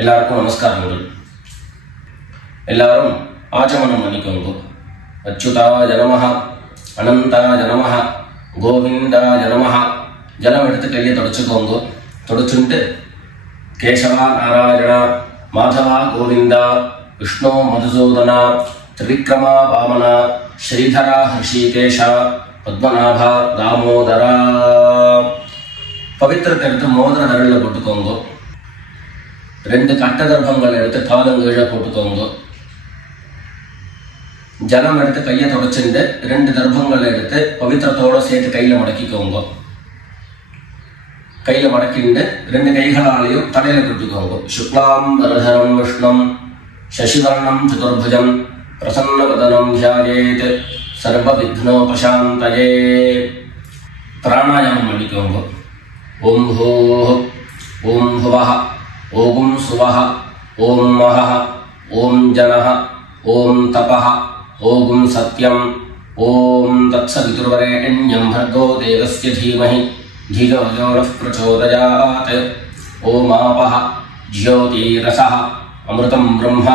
எல்லாருக்கும் நமஸ்காரங்கள். எல்லாரும் ஆச்சமனம் பண்ணிக்கோங்க. அச்சுதாய நமஹ, அனந்தாய நமஹ, கோவிந்தாய நமஹ. ஜலம் எடுத்து கையை தொடச்சுக்கோங்க. தொடச்சுட்டு கேசவா நாராயணா, மாதவா கோவிந்தா, விஷ்ணு மதுசூதனா, திரிவிக்ரமா வாமனா, ஸ்ரீதரா ஹிருஷிகேஷா, பத்மநாபா தாமோதரா. பவித்திரத்தை எடுத்து மோதிர விரலில் போட்டுக்கோங்க. 2 கட்ட கர்ப்பங்கள் எடுத்து காலங்கீழ போட்டுக்கோங்க. ஜலம் எடுத்து கையை தொடச்சுட்டு 2 கர்ப்பங்கள் எடுத்து பவித்திரத்தோட சேர்த்து கையில மடக்கிக்கோங்க. கையில மடக்கிண்டு 2 கைகளாலையும் தலையில கொடுத்துக்கோங்க. சுக்லாம் வரதரம் விஷ்ணம் சசிவர்ணம் சதுர்புஜம் பிரசன்னவதனம் தியாயேத் சர்வ விக்னோபசாந்தயே. பிராணாயாமம் பண்ணிக்கோங்க. ஓம் ஹோஹ், ஓம் ஹுவஹ, ஓம் சுவஹ, ஓம் மஹஹ, ஓம் ஜனஹ, ஓம் தபஹ, ஓம் சத்யம், ஓம் தத்சவிதுர்வரேண்யம் भर्गो देवस्य धीमहि धियो यो नः प्रचोदयात्. ஓம் ஆபஹ ஜ்யோதிரஸஹ அமிர்தம் பிரம்ம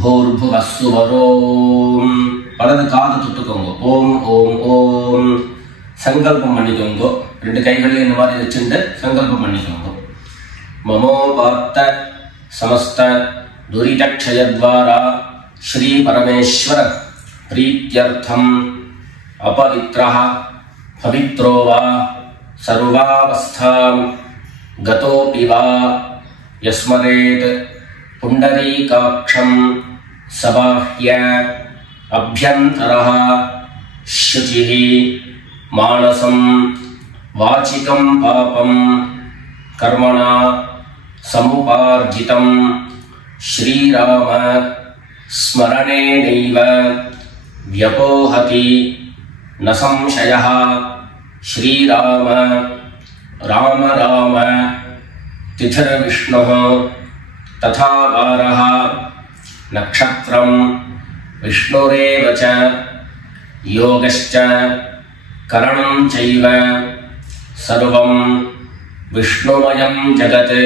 பூர்புவः சுவரோம். வலது காது தொட்டுக்கோங்க. ஓம் ஓம் ஓம். சங்கல்பம் பண்ணிக்கோங்க. 2 கைகளையும் இந்த மாதிரி வச்சுட்டு சங்கல்பம் பண்ணிக்கோங்க. மமோபாத்த சமஸ்த துரிதக்ஷயத்வாரா ஸ்ரீ பரமேஸ்வர பிரீத்யர்த்தம் அபவித்ரஹ பவித்ரோ வா சர்வாவஸ்தாம் கதோபி வா யஸ்மரேத் புண்டரீகாக்ஷம் சபாஹ்ய அப்யந்தரஹ சுசிஹி மானசம் வாசிகம் பாபம் கர்மணா சமுபார்ஜிதம் ஸ்ரீராம ஸ்மரணேனைவ வ்யபோஹதி ந சம்சயः. ஸ்ரீராம ராம ராம திதிர்விஷ்ணுः ததா வாரः நக்ஷத்ரம் விஷ்ணுரேவ ச யோகஸ்ச கரணம் சைவ சர்வம் விஷ்ணுமயம் ஜகத்.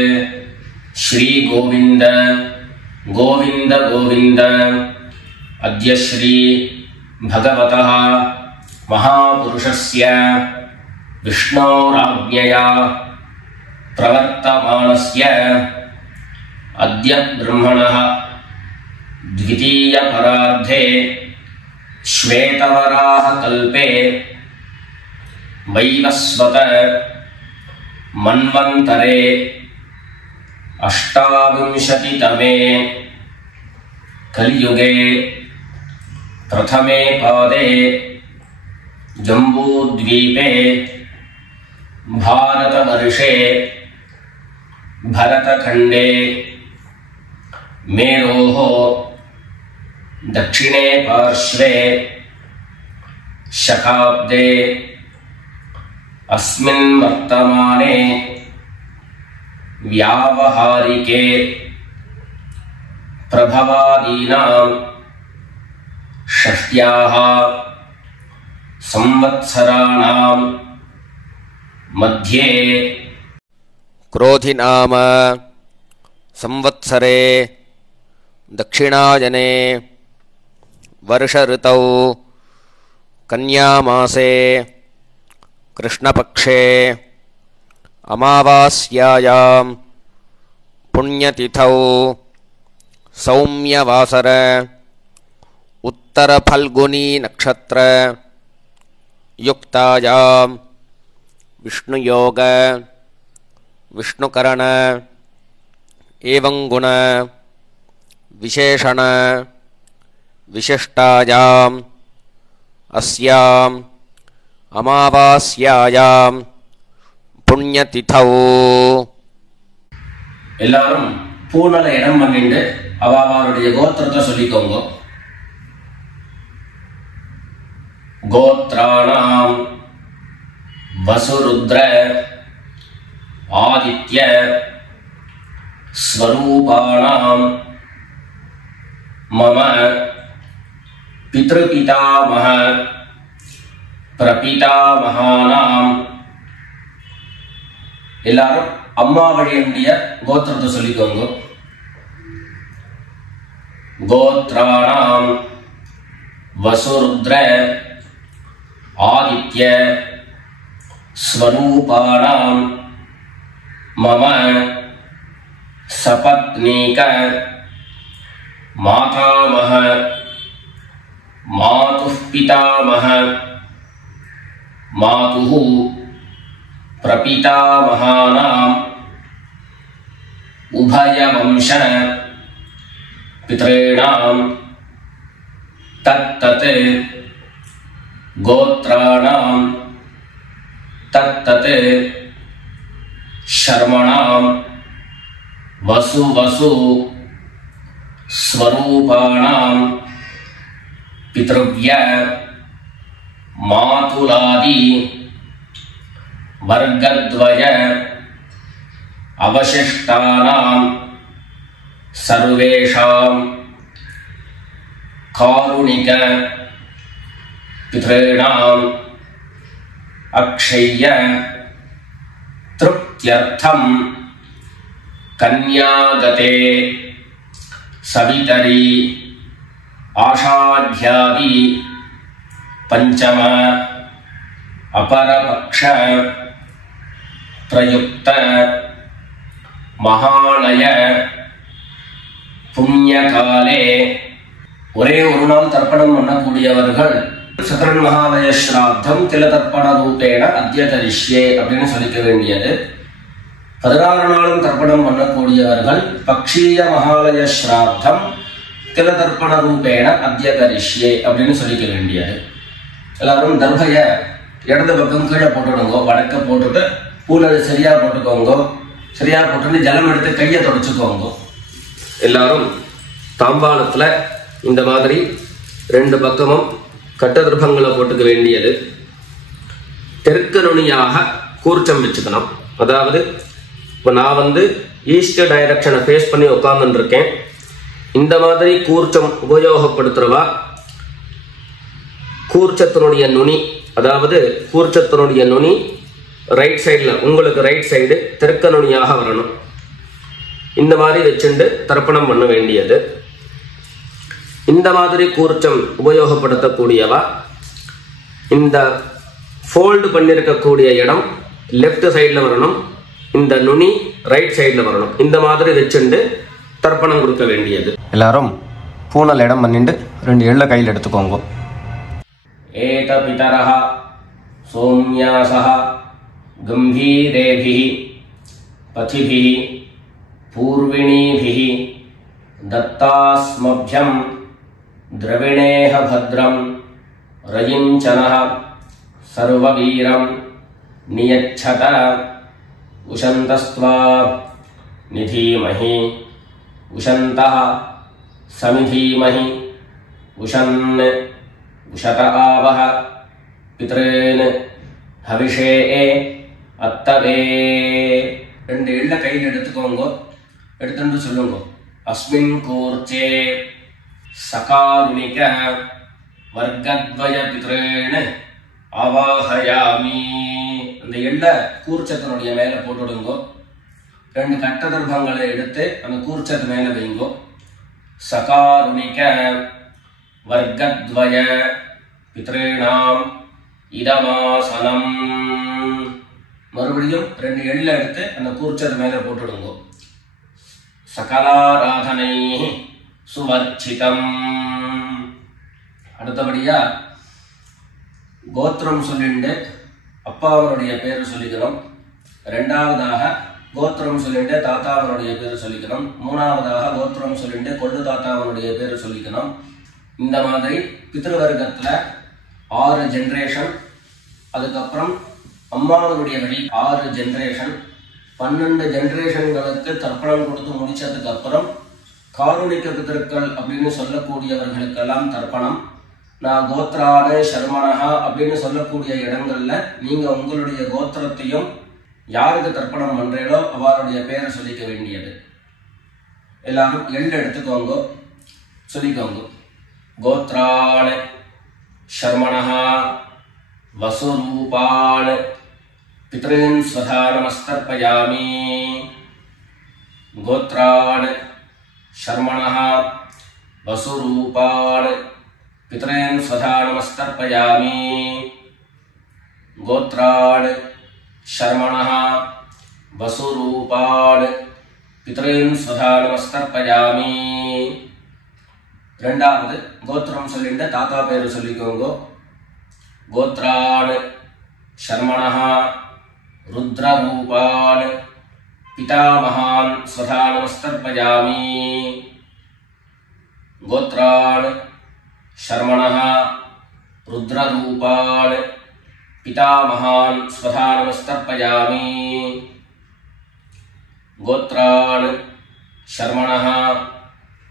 ஸ்ரீ கோவிந்த கோவிந்த கோவிந்த. அத்ய ஸ்ரீ பகவதः மகாபுருஷஸ்ய விஷ்ணோராஜ்ஞயா பிரவர்த்தமானஸ்ய அத்ய பிரம்மணः த்விதீய பரார்த்தே ஸ்வேதவராஹ கல்பே வைவஸ்வத மன்வந்தரே அஷ்டாவிம்சதிதமே கலியுகே பிரதமே பாதே ஜம்பூத்வீபே பாரதவர்ஷே பரதகண்டே மேரோः தட்சிணே பார்ஷ்வே சகாப்தே अस्मिन् वर्तमाने व्यावहारिके प्रभवादीनां षष्ट्याः संवत्सराणां मध्ये क्रोधिनाम संवत्सरे दक्षिणायने वर्षऋतौ कन्यामासे कृष्णपक्षे अमावास्यायां पुण्यतिथौ सौम्यवासर उत्तरफल्गुनी नक्षत्र युक्तायां विष्णुयोग विष्णुकरण एवं गुण विशेषण विशिष्टायाम् अस्याम् அமாவாஸ்யாயாம் புண்ணியதிதௌ. எல்லாரும் பூனல இடம் பண்ணிட்டு அவளுடைய கோத்திரத்தை சொல்லிக்கோங்க. கோத்ராணாம் வசுருத்ர ஆதித்ய ஸ்வரூபாணாம் மம பித்ருபிதாமஹ பிரபிதாமகானாம். எல்லாரும் அம்மா வழியுடைய கோத்திரத்தை சொல்லிக்கோங்க. गोत्राणां वसुरुद्र आदित्य स्वरूपाणां मम सपत्नीक मातामह मातुः पितामह मातुः प्रपितामहानां उभयवंश पितॄणां तत्तत् गोत्राणां तत्तत् शर्मणां वसु स्वरूपाणां पितृव्य मातुलादि वर्गद्वय अवशिष्टानां सर्वेषां कारुणिक पितॄणां अक्षय्य तृप्त्यर्थं कन्यागते सवितरी आषाढ्यादि पंचम अपरपक्ष प्रयुक्त महानय पुण्यकाले ஒரே ஒரு நாள் தர்ப்பணம் பண்ணக்கூடியவர்கள் சக்கரன் மகாலய ஸ்ராத்தம் திலதர்ப்பண ரூபேண அத்ய கரிஷ்யே அப்படின்னு சொல்லிக்க வேண்டியது. 16 நாளும் தர்ப்பணம் பண்ணக்கூடியவர்கள் பக்ஷீய மகாலய ஸ்ராத்தம் திலதர்ப்பண ரூபேண அத்ய கரிஷ்யே அப்படின்னு சொல்லிக்க வேண்டியது. எல்லாரும் தர்பைய இடது பக்கம் கீழே போட்டுடுங்க, வடக்க போட்டுட்டு பூனது சரியா போட்டுக்கோங்க. சரியா போட்டு ஜலம் எடுத்து கையை தொடச்சுக்கோங்க. எல்லாரும் தாம்பாளத்துல இந்த மாதிரி 2 பக்கமும் கட்டதிருப்பங்களை போட்டுக்க வேண்டியது. தெற்கு நுனியாக கூர்ச்சம் வச்சுக்கணும். அதாவது இப்போ நான் ஈஸ்ட் டைரக்ஷனை ஃபேஸ் பண்ணி உட்கார்ந்துட்டு இருக்கேன். இந்த மாதிரி கூர்ச்சம் உபயோகப்படுத்துறவா கூர்ச்சத்தினுடைய நுனி, அதாவது கூர்ச்சத்தினுடைய நுனி ரைட் சைடில், உங்களுக்கு ரைட் சைடு தெற்கு நுனியாக வரணும். இந்த மாதிரி வச்சுட்டு தர்ப்பணம் பண்ண வேண்டியது. இந்த மாதிரி கூர்ச்சம் உபயோகப்படுத்தக்கூடியவா இந்த ஃபோல்டு பண்ணியிருக்கக்கூடிய இடம் லெஃப்ட் சைடில் வரணும், இந்த நுனி ரைட் சைடில் வரணும். இந்த மாதிரி வச்சுட்டு தர்ப்பணம் கொடுக்க வேண்டியது. எல்லாரும் பூனல் இடம் பண்ணிட்டு 2 எள்ள கையில் எடுத்துக்கோங்க. ஏத பிதரஹ சோம்யாசஹ கம்பீரேபிஹி பதிபிஹி பூர்விணீபிஹி दत्तास्मभ्यं द्रविणेह भद्रं रयिञ्चनः सर्ववीरं नियच्छत उशन्तस्त्वा निधीमहि उशन्तः समिधीमहि उशन् उशत आवह पितॄन् हविषे अत्तवे. 2 எள்ள கையில் எடுத்துக்கோங்க. எடுத்துட்டு சொல்லுங்க. अस्मिन् कूर्चे सकारुणिक वर्गद्वय पितॄन् आवाहयामि. அந்த எள்ள கூர்ச்சத்தினுடைய மேல போட்டுடுங்க. 2 கட்டதர்பங்களை எடுத்து அந்த கூர்ச்சத்து மேல வைங்க. சகாருணிக வர்க்கத்வய பித்ருணாம் இதமாசனம். மறுபடியும் 2 எள்ள எடுத்து அந்த கூர்ச்சத்து மேல போட்டுடுங்க. சகலாராதனை சுவர்ச்சிதம். அடுத்தபடியா கோத்திரம் சொல்லிட்டு அப்பாவனுடைய பேர் சொல்லிக்கணும். 2வதாக கோத்திரம் சொல்லிட்டு தாத்தாவனுடைய பேர் சொல்லிக்கணும். 3வதாக கோத்திரம் சொல்லிட்டு கொள்ளு தாத்தாவனுடைய பேர் சொல்லிக்கணும். இந்த மாதிரி பித்ருவர்க்கத்துல 6 ஜெனரேஷன், அதுக்கப்புறம் அம்மாவனுடைய வழி 6 ஜெனரேஷன், 12 ஜெனரேஷன்களுக்கு தர்ப்பணம் கொடுத்து முடிச்சதுக்கு அப்புறம் காருணிக பிதர்கள் அப்படின்னு சொல்லக்கூடியவர்களுக்கெல்லாம் தர்ப்பணம். நான் கோத்ரான சர்மனஹா அப்படின்னு சொல்லக்கூடிய இடங்கள்ல நீங்க உங்களுடைய கோத்திரத்தையும் யாருக்கு தர்ப்பணம் பண்றீங்களோ அவருடைய பேரை சொல்லிக்க வேண்டியது. எல்லாரும் எள்ளு எடுத்துக்கோங்க, சொல்லிக்கோங்க. கோத்ரான शर्मणः वसुरूपान् पितॄन् स्वधा नमस्तर्पयामि। गोत्रान् शर्मणः वसुरूपान् पितॄन् स्वधा नमस्तर्पयामि गोत्रान् शर्मणः वसुरूपान् पितॄन् स्वधा नमस्तर्पयामि ரெண்டாவது கோத்திரம் சொல்லிட்டு தாத்தா பேரு சொல்லிக்கோங்க கோத்ரான் शर्मणः रुद्ररूपान् पितामहान् स्वधा नमस्तर्पयामि गोत्रान् शर्मणः रुद्ररूपान् पितामहान् स्वधा नमस्तर्पयामि गोत्रान् शर्मणः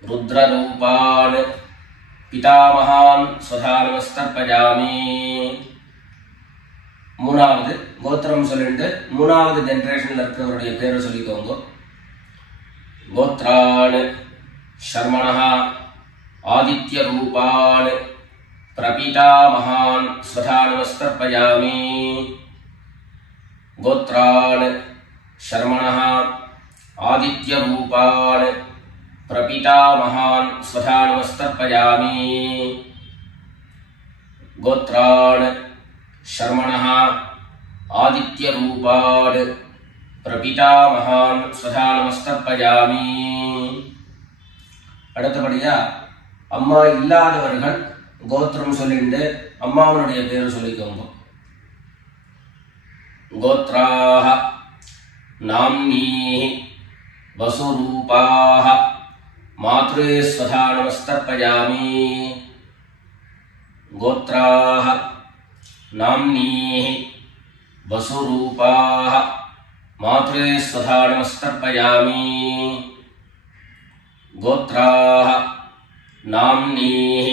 रुद्ररूपान् पितामहान् स्वधा नमस्तर्पयामि மூணாவது கோத்திரம் சொல்லிட்டு மூணாவது ஜெனரேஷன்ல இருக்கிறவருடைய பேரை சொல்லிக்கோங்க கோத்ரான் शर्मणः आदित्य रूपान् प्रपितामहान् स्वधा नमस्तर्पयामि गोत्रान् शर्मणः आदित्य रूपान् प्रपितामहान् स्वधा नमस्तर्पयामि गोत्रान् शर्मणः आदित्य रूपान् प्रपितामहान् स्वधा नमस्तर्पयामि அடுத்தபடியா அம்மா இல்லாதவர்கள் கோத்திரம் சொல்லிட்டு அம்மாவுடைய பேரு சொல்லிக்கோங்க கோத்ராஹ நாம்னீஹி வசுரூபாஹ மாத்ரே ஸ்வதா நமஸ்தர்ப்பயாமி கோத்ராஹ नाम्नीः वसुरूपाः मात्रे स्वधा नमस्तर्पयामि गोत्राः नाम्नीः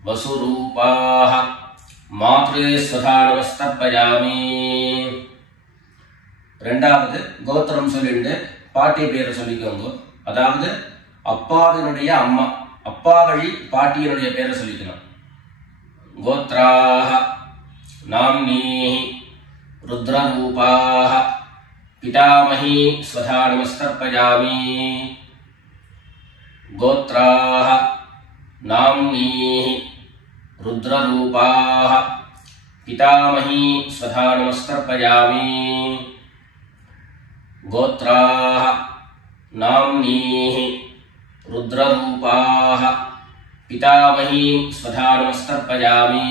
वसुरूपाः मात्रे स्वधा नमस्तर्पयामि ரெண்டாவது கோத்திரம் சொல்லிட்டு பாட்டி பேரை சொல்லிக்கோங்க அதாவது அப்பாவினுடைய அம்மா அப்பா வழி பாட்டியினுடைய பேரை சொல்லிக்கணும் கோத்ராஹ नाम्नीः रुद्ररूपाः पितामही स्वधा नमस्तर्पयामि गोत्राः नाम्नीः रुद्ररूपाः पितामही स्वधा नमस्तर्पयामि गोत्राः नाम्नीः रुद्ररूपाः पितामही स्वधा नमस्तर्पयामि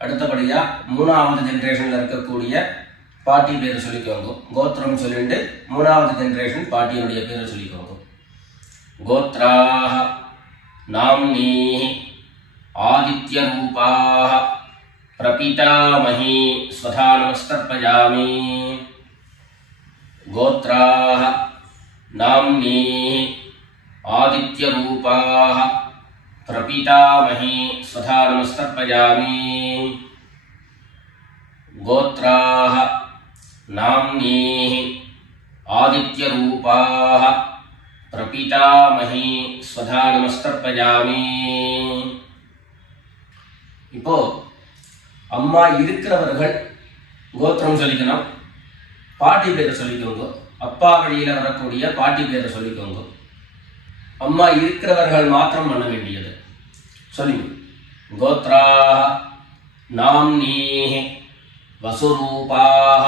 அடுத்தபடியா மூணாவது ஜெனரேஷன்ல இருக்கக்கூடிய பாட்டி பேரை சொல்லிக்கோங்க கோத்திரம் சொல்லிட்டு மூணாவது ஜெனரேஷன் பாட்டியினுடைய பேரை சொல்லிக்கோங்க கோத்ராஹ நாம்னீஹி ஆதித்ய ரூபாஹ பிரபிதாமஹி ஸ்வதா நமஸ்தர்ப்பயாமி கோத்ராஹ நாம்னீஹி ஆதித்ய ரூபாஹ प्रपितामही स्वधा नमस्तर्पयामि गोत्राः नाम्नीः आदित्यरूपाः प्रपितामही स्वधा नमस्तर्पयामि இப்போ அம்மா இருக்கிறவர்கள் கோத்திரம் சொல்லிக்கணும் பாட்டி பேரை சொல்லிக்கோங்க அப்பா வழியில வரக்கூடிய பாட்டி பேரை சொல்லிக்கோங்க அம்மா இருக்கிறவர்கள் மாத்திரம் பண்ண வேண்டியது சொல்லுங்க கோத்ராஹ நாம்னீஹி வசுரூபாஹ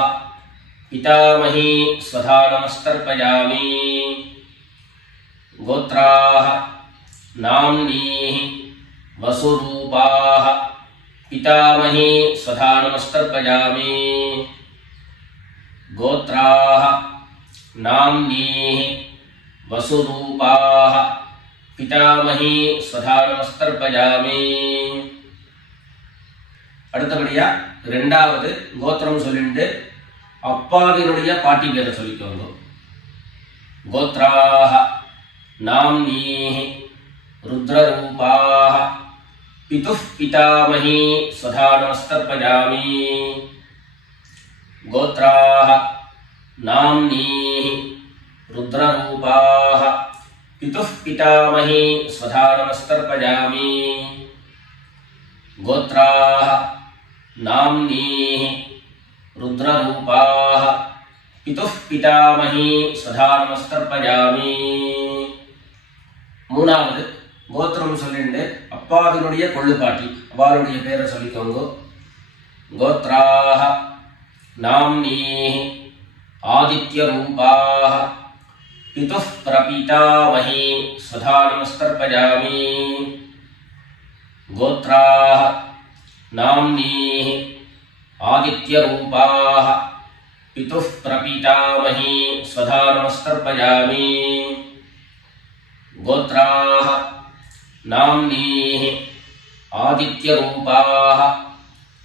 பிதாமஹி ஸ்வதா நமஸ்தர்ப்பயாமி கோத்ராஹ நாம்னீஹி வசுரூபாஹ பிதாமஹி ஸ்வதா நமஸ்தர்ப்பயாமி கோத்ராஹ நாம்னீஹி वसुरूपाः पितामही स्वधा नमस्तर्पयामि அடுத்தபடியா இரண்டாவது கோத்திரம் சொல்லிட்டு அப்பாவினுடைய பாட்டி பேரை சொல்லிக்கோங்க கோத்ராஹ நாம்னீஹி रुद्ररूपाः पितुः पितामही स्वधा नमस्तर्पयामि गोत्राः नाम्नीः रुद्ररूपाः पितुः पितामही स्वधा नमस्तर्पयामि गोत्राः नाम्नीः रुद्ररूपाः पितुः पितामही स्वधा नमस्तर्पयामि மூணாவது கோத்திரம் சொல்லிட்டு அப்பாவினுடைய கொள்ளுப்பாட்டி அவளுடைய பேரை சொல்லிக்கோங்க. கோத்ராஹ நாம்னீஹி ஆதித்ய ரூபாஹ பிதுஹ் பிரபீதாமஹி ஸ்வதா நமஸ்தர்ப்பயாமி. கோத்ராஹ நாம்னீஹி ஆதித்ய ரூபாஹ பிதுஹ் பிரபீதாமஹி ஸ்வதா நமஸ்தர்ப்பயாமி. கோத்ராஹ நாம்னீஹி ஆதித்ய ரூபாஹ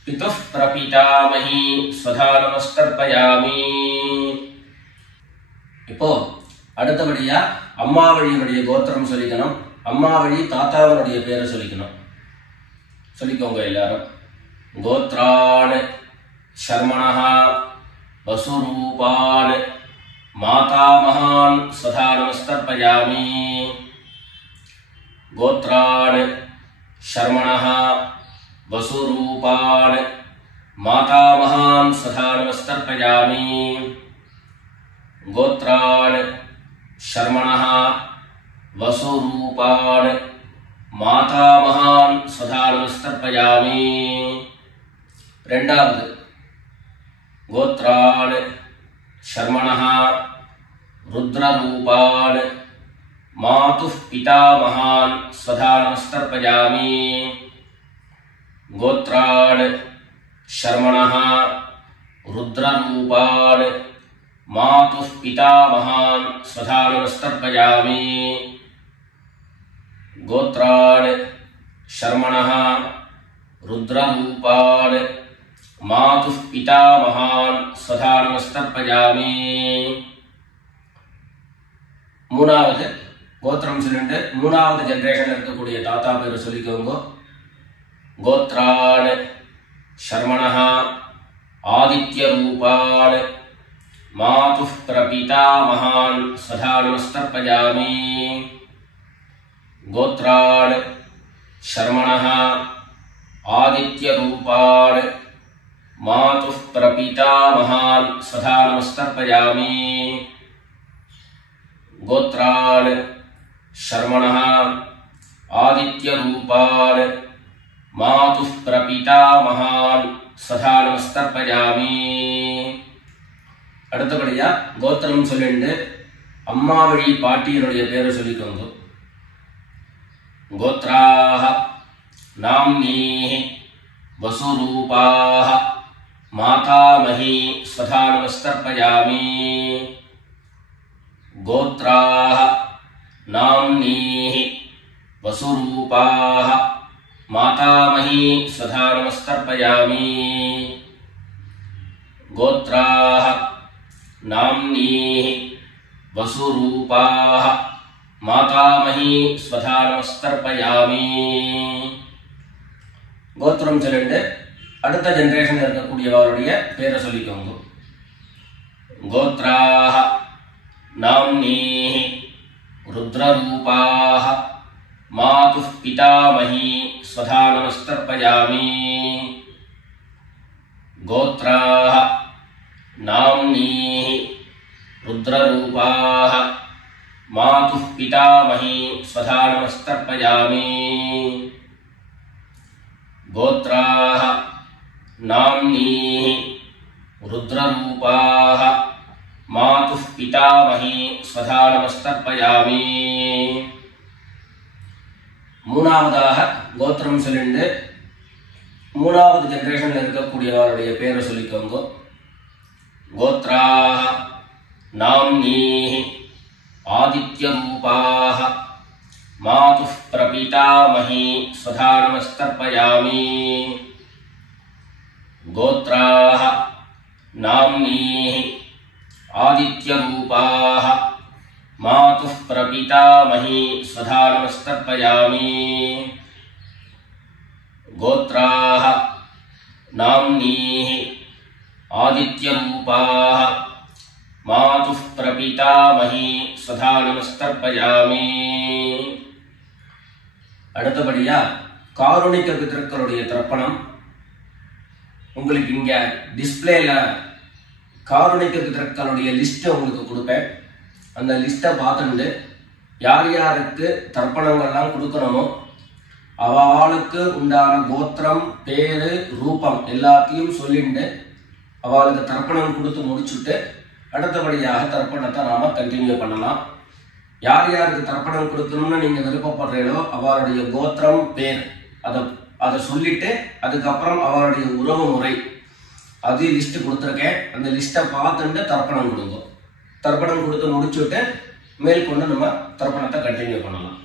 பிதுஹ் பிரபீதாமஹி ஸ்வதா நமஸ்தர்ப்பயாமி. இப்போ அடுத்தபடியா அம்மா வழியினுடைய கோத்திரம் சொல்லிக்கணும். அம்மா வழி தாத்தாவனுடைய பேரை சொல்லிக்கணும். சொல்லிக்கோங்க எல்லாரும். கோத்ரான் சர்மணஹ வசுரூபான் மாதாமகான் ஸ்வதா நமஸ்தர்ப்பயாமி. கோத்ரான் சர்மணஹ வசுரூபான் மாதாமகான் ஸ்வதா நமஸ்தர்ப்பயாமி. கோத்ரான் சர்மணஹ வசுரூபான் மாதாமகான் ஸ்வதா நமஸ்தர்ப்பயாமி. ரெண்டாவது கோத்ரான் சர்மணஹ ருத்ரரூபான் மாதுः பிதாமகான் ஸ்வதா நமஸ்தர்ப்பயாமி. கோத்ரான் சர்மணஹ ருத்ரரூபான் மாதுः பிதாமகான் ஸ்வதா நமஸ்தர்ப்பயாமி. கோத்ரான் சர்மணஹ ருத்ரரூபான் மாதுः பிதாமகான் ஸ்வதா நமஸ்தர்ப்பயாமி. மூணாவது கோத்திரம் சொல்லிட்டு மூணாவது ஜெனரேஷன் இருக்கக்கூடிய தாத்தா பேரை சொல்லிக்கோங்க. கோத்ரான் சர்மணஹ ஆதித்ய ரூபான் மாதுः பிரபீதாமகான் ஸ்வதா நமஸ்தர்ப்பயாமி. கோத்ரான் சர்மணஹ ஆதித்ய ரூபான் மாதுः பிரபீதாமகான் ஸ்வதா நமஸ்தர்ப்பயாமி. கோத்ரான் சர்மணஹ ஆதித்ய ரூபான் மாதுः பிரபீதாமகான் ஸ்வதா நமஸ்தர்ப்பயாமி. அடுத்தபடியா கோத்திரம் சொல்லிட்டு அம்மா வழி பாட்டியினுடைய பேரை சொல்லிக்கோங்க. கோத்ராஹ நாம்னீஹி வசுரூபாஹ மாதாமஹி ஸ்வதா நமஸ்தர்ப்பயாமி. கோத்ராஹ நாம்னீஹி வசுரூபாஹ மாதாமஹி ஸ்வதா நமஸ்தர்ப்பயாமி. கோத்ராஹ நாம்னீஹி வசுரூபாஹ மாதாமஹி ஸ்வதா நமஸ்தர்ப்பயாமி. கோத்திரம் சொல்லிட்டு அடுத்த ஜெனரேஷன் இருக்கக்கூடியவருடைய பேரை சொல்லிக்கோங்க. கோத்ராஹ நாம்னீஹி ருத்ரரூபாஹ மாதுः பிதாமஹி ஸ்வதா நமஸ்தர்ப்பயாமி. கோத்ராஹ நாம்னீஹி ருத்ரரூபாஹ மாதுः பிதாமஹி ஸ்வதா நமஸ்தர்ப்பயாமி. கோத்ராஹ நாம்னீஹி ருத்ரரூபாஹ மாதுः பிதாமஹி ஸ்வதா நமஸ்தர்ப்பயாமி. மூணாவதாக கோத்திரம் சொல்லிட்டு மூணாவது ஜெனரேஷன்ல இருக்கக்கூடியவருடைய பேரை சொல்லிக்கோங்க. கோத்ராஹ நாம்னீஹி ஆதித்ய ரூபாஹ மாதுः பிரபீதாமஹி ஸ்வதா நமஸ்தர்ப்பயாமி. கோத்ராஹ நாம்னீஹி ஆதித்ய ரூபாஹ மாதுः பிரபீதாமஹி ஸ்வதா நமஸ்தர்ப்பயாமி. கோத்ராஹ நாம்னீஹி ஆதித்ய ரூபாஹ மாதுः பிரபீதாமஹி ஸ்வதா நமஸ்தர்ப்பயாமி. அடுத்தபடியா காருணிக பிதர்களுடைய தர்ப்பணம். உங்களுக்கு இங்க டிஸ்பிளேல காருணிக பிதர்களுடைய லிஸ்ட் உங்களுக்கு கொடுப்பேன். அந்த லிஸ்ட்டை பார்த்துட்டு யார் யாருக்கு தர்ப்பணங்கள்லாம் கொடுக்கணுமோ அவளுக்கு உண்டான கோத்திரம், பேரு, ரூபம் எல்லாத்தையும் சொல்லிட்டு அவளுக்கு தர்ப்பணம் கொடுத்து முடிச்சுட்டு அடுத்தபடியாக தர்ப்பணத்தை நாம கண்டினியூ பண்ணலாம். யார் யாருக்கு தர்ப்பணம் கொடுக்கணும்னு நீங்க விருப்பப்படுறீங்களோ அவளுடைய கோத்திரம், பேர் அதை சொல்லிட்டு அதுக்கப்புறம் அவளுடைய உறவு முறை அது லிஸ்ட் கொடுத்துருக்கேன். அந்த லிஸ்ட்டை பார்த்துட்டு தர்ப்பணம் கொடுங்க. தர்ப்பணம் கொடுத்து முடிச்சுட்டு மேற்கொண்டு நம்ம தர்ப்பணத்தை கண்டினியூ பண்ணலாம்.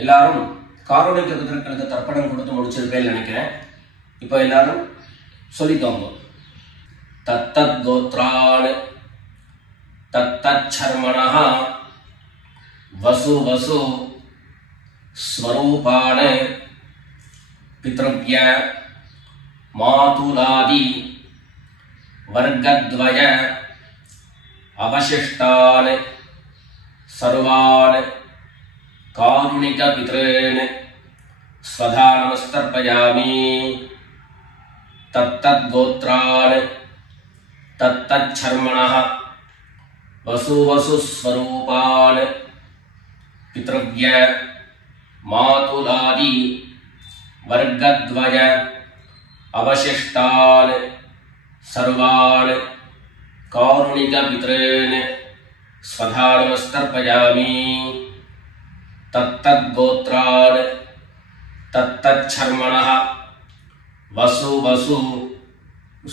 எல்லாரும் காரணிக பிதர்களுக்கு தர்ப்பணம் கொடுத்து முடிச்சிருப்பேன்னு நினைக்கிறேன். இப்போ எல்லாரும் சொல்லிக்கோங்க. தத்தத் கோத்ரான் தத்தத் சர்மணஹ வசு வசு ஸ்வரூபான் பித்ருவ்ய மாதுலாதி வர்க்கத்வய அவசிஷ்டான் சர்வான் காருணிக பித்ரேன் ஸ்வதா நமஸ்தர்ப்பயாமி. தத்தத் கோத்ரான் தத்தத் சர்மணஹ வசு வசு ஸ்வரூபான் பித்ருவ்ய மாதுலாதி வர்க்கத்வய அவசிஷ்டான் சர்வான் காருணிக பித்ரேன் ஸ்வதா நமஸ்தர்ப்பயாமி. தத்தத் கோத்ரான் தத்தத் சர்மணஹ வசு வசு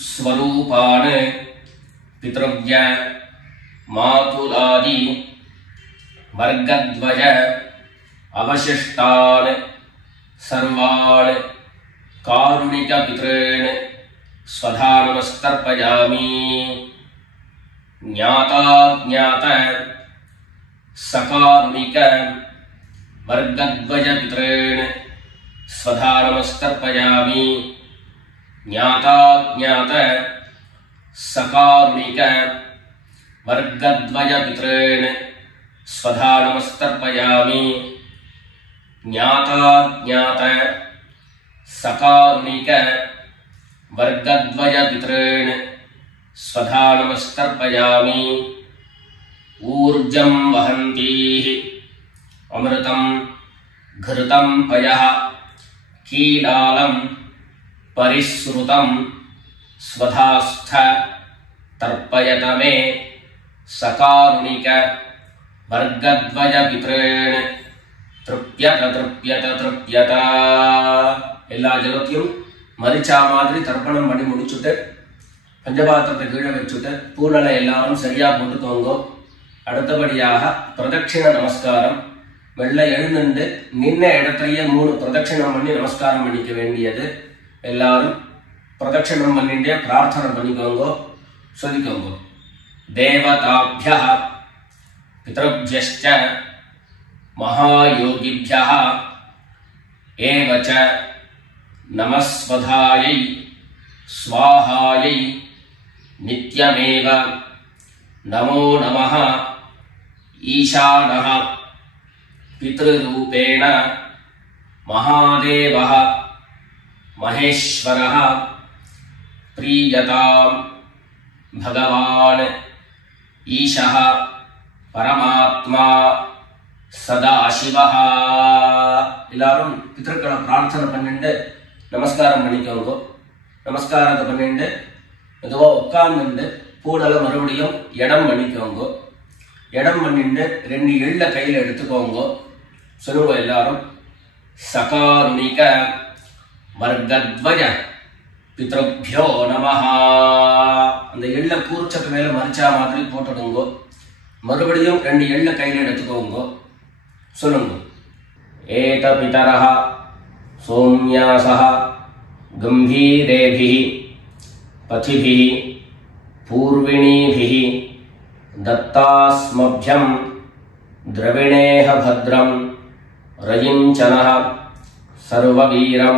ஸ்வரூபான் பித்ருவ்ய மாதுலாதி வர்க்கத்வய அவசிஷ்டான் சர்வான் காருணிக பித்ரேன் ஸ்வதா நமஸ்தர்ப்பயாமி. ஞாதா ஞாத सकारुणिक वर्गद्वय पितॄन् स्वधा नमस्तर्पयामि ज्ञाताज्ञात सकारुणिक वर्गद्वय पितॄन् स्वधा नमस्तर्पयामि ज्ञाताज्ञात सकारुणिक वर्गद्वय पितॄन् स्वधा नमस्तर्पयामि ऊर्जं वहन्तीः अमृतं घृतं पयः कीलालं परिसृतं स्वधास्थ तर्पयत मे सकारुणिक वर्गद्वय पितॄन् तृप्यत तृप्यत तृप्यत எல்லா ஜலத்தையும் மரிச்சா மாதிரி தர்ப்பணம் பண்ணி முடிச்சுட்டு பஞ்சபாத்திரத்தை கீழே வச்சுட்டு பூனலை எல்லாரும் சரியா போட்டுக்கோங்க. அடுத்தபடியாக பிரதட்சிண நமஸ்காரம். வெள்ளை எழுந்துண்டு நின்ன இடத்தையே 3 பிரதட்சிணம் பண்ணி நமஸ்காரம் பண்ணிக்க வேண்டியது. எல்லாரும் பிரதட்சிணம் பண்ணிட்டே பிரார்த்தனை பண்ணிக்கோங்க, சொல்லிக்கோங்க. தேவதாभ्यः பித்ருभ्यश्च महायोगिभ्यः एव च नमस्वधायै स्वाहायै नित्यमेव नमो नमः ईशानः पितृरूपेण महादेवः महेश्वरः प्रीयतां भगवान् ईशः परमात्मा सदाशिवः. எல்லாரும் பித்ருக்களை பிரார்த்தனை பண்ணிட்டு நமஸ்காரம் பண்ணிக்கோங்க. நமஸ்காரத்தை பண்ணிட்டு மெதுவா உட்கார்ந்து பூனலை மறுபடியும் இடம் பண்ணிக்கோங்க. இடம் பண்ணிட்டு 2 எள்ள கையில எடுத்துக்கோங்க. சொல்லுங்க எல்லாரும். சகாருணிக வர்கத்வய பித்ருभ्यो நமஹ. அந்த எள்ள கூர்ச்சத்து மேல மரிச்சா மாதிரி போட்டுடுங்க. மறுபடியும் 2 எள்ள கையில எடுத்துக்கோங்க. சொல்லுங்க. ஏத பிதரஹ சோம்யாசஹ கம்பீரேபிஹி பதிபிஹி பூர்விணீபிஹி दत्तास्मभ्यं द्रविणेह भद्रं रयिञ्चनः सर्ववीरं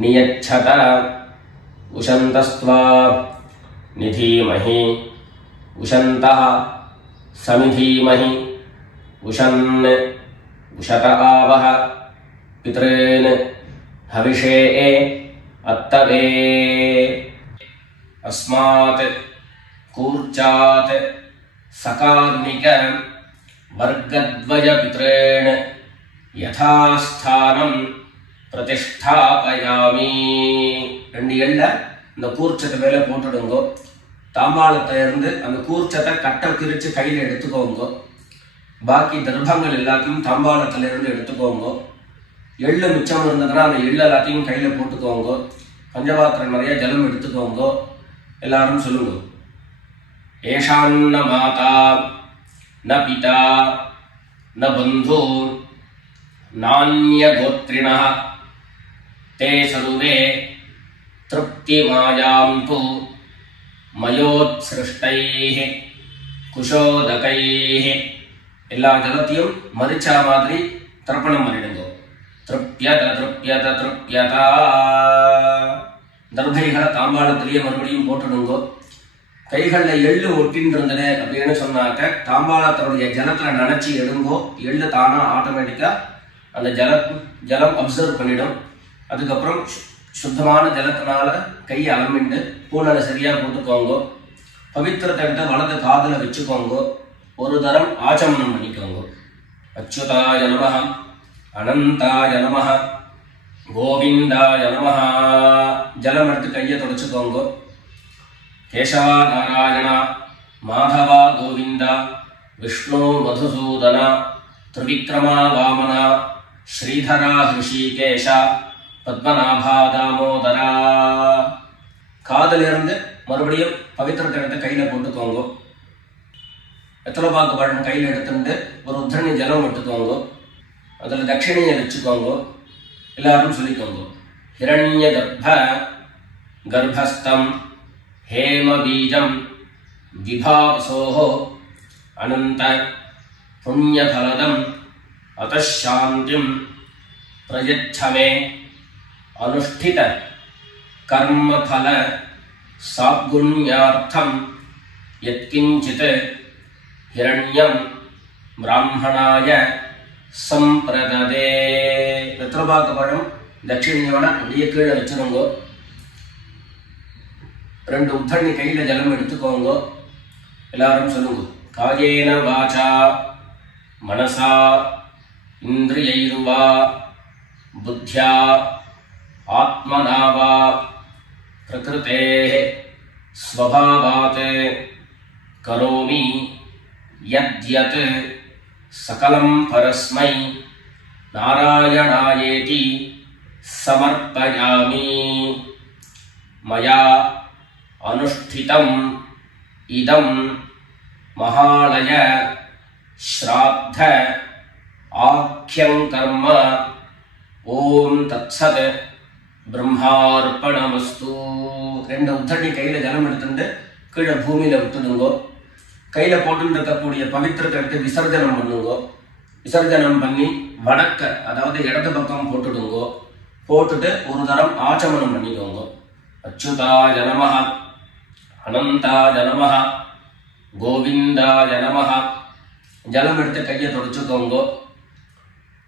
नियच्छत उशन्तस्त्वा निधीमहि उशन्तः समिधीमहि उशन् उशत आवह पितॄन् हविषे अत्तवे. अस्मात् कूर्चात् सकारुणिक वर्गद्वय पितॄन् यथास्थानं प्रतिष्ठापयामि. 2 எள்ள இந்த கூர்ச்சத்தை மேல போட்டுடுங்க. தாம்பாளத்தை இருந்து அந்த கூர்ச்சத்தை கட்ட பிரிச்சு கையில எடுத்துக்கோங்க. பாக்கி தர்ப்பங்கள் எல்லாத்தையும் தாம்பாளத்துல இருந்து எடுத்துக்கோங்க. எள்ளு மிச்சம் இருந்ததுன்னா அந்த எள்ளு எல்லாத்தையும் கையில போட்டுக்கோங்க. பஞ்சபாத்திரம் நிறைய ஜலம் எடுத்துக்கோங்க. எல்லாரும் சொல்லுங்க. ஏஷாन्न மாதா न पिता न बन्धु नान्यगोत्रिणः ते सर्वे तृप्तिमायान्तु मयोत्सृष्टैः कुशोदकैः. எல்லா ஜலத்தையும் மரிச்சா மாதிரி தர்ப்பணம் பண்ணிடுங்க. திருப்யத திருப்யத திருப்யதா. தர்பைகளை தாம்பாளத்திலேயே மறுபடியும் போட்டுடுங்க. கைகள்ல எள்ளு ஒட்டின்னு இருந்தது அப்படின்னு சொன்னாக்க தாம்பாளத்தினுடைய ஜலத்துல நினைச்சு எடுங்கோ. எள்ளு தானா ஆட்டோமேட்டிக்கா அந்த ஜலம் அப்சர்வ் பண்ணிடும். அதுக்கப்புறம் சுத்தமான ஜலத்தினால கையை அலம்பிண்டு பூனலை சரியா போட்டுக்கோங்க. பவித்திரத்தை எடுத்து வலது காதுல வச்சுக்கோங்க. ஒரு தரம் ஆச்சமனம் பண்ணிக்கோங்க. அச்சுதாய நமஹ அனந்தாய நமஹ கோவிந்தாய நமஹ. ஜலம் எடுத்து கையை தொடச்சுக்கோங்க. கேசவா நாராயண மாதவா கோவிந்த விஷ்ணு மதுசூதன திரிவிக்ரமா வாமன ஸ்ரீதரா ஹிருஷிகேஷ பத்மநாபா தாமோதரா. காதிலிருந்து மறுபடியும் பவித்திரத்தை எடுத்து கையில போட்டுக்கோங்க. வெத்தலைப்பாக்கு பழம் கையில் எடுத்துட்டு ஒரு உத்தரணி ஜலம் எடுத்துக்கோங்க. அதுல தட்சிணையை வச்சுக்கோங்க. எல்லாரும் சொல்லிக்கோங்க. ஹிரண்ய கர்ப்பஸ்தம் हेम बीजं विभावसोः अनंत புண்ணியபலதம் அதசாந்திம் பிரயச்சமே அனுஷ்டித கர்மபல சாத்குண்யார்த்தம் யத்கிஞ்சித் ஹிரண்யம் பிராமணாய சம்பிரததே. வெத்தலைபாக்கு பழம் தட்சிணையோட அப்படியே கீழே வச்சிருங்கோ. 2 உத்தண்ணி கையில ஜலம் எடுத்துக்கோங்க. எல்லாரும் சொல்லுங்க. காயேன வாசா மனசா இந்திரியைர்வா புத்தியா ஆத்மனாவா பிரகிருதேஹ ஸ்வபாவாத் கரோமி யத்யத் சகலம் பரஸ்மை நாராயணாயேதி சமர்ப்பயாமி. மயா அனுஷ்டிதம் இதம் மகாலய ஸ்ராத்த ஆக்யம் கர்ம. ஓம் தத்சத் பிரம்மார்ப்பணமஸ்து. 2 உத்தண்ணி கையில ஜலம் எடுத்துட்டு கீழே பூமியில விட்டுடுங்கோ. கையில போட்டு இருக்கக்கூடிய பவித்திரத்தை எடுத்து விசர்ஜனம் பண்ணுங்கோ. விசர்ஜனம் பண்ணி வடக்க அதாவது இடது பக்கம் போட்டுடுங்கோ. போட்டுட்டு ஒரு தரம் ஆச்சமனம் பண்ணிக்கோங்க. அச்சுதாய நமஹ அனந்தாய நமஹ கோவிந்தாய நமஹ. ஜலம் எடுத்து கையை தொடச்சுக்கோங்க.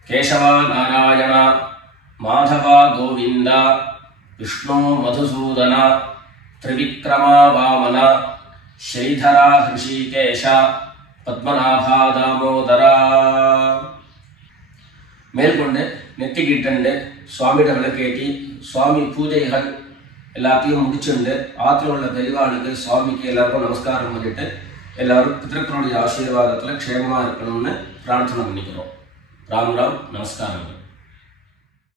கேசவா நாராயண மாதவா கோவிந்தா விஷ்ணு மதுசூதன திரிவிக்ரமா வாமன ஸ்ரீதரா ஹிருஷிகேஷ பத்மநாபா தாமோதரா. மேற்கொண்டு நெத்திக்கிட்டு சுவாமியிட விளக்கேற்றி சுவாமி பூஜைகள் எல்லாத்தையும் முடிச்சுண்டு ஆத்துல உள்ள பெரியவாளுக்கு சுவாமிக்கு எல்லாருக்கும் நமஸ்காரம் பண்ணிட்டு எல்லாரும் பிதர்களுடைய ஆசீர்வாதத்துல க்ஷேமமா இருக்கணும்னு பிரார்த்தனை பண்ணிக்கிறோம். ராம் ராம். நமஸ்காரங்கள்.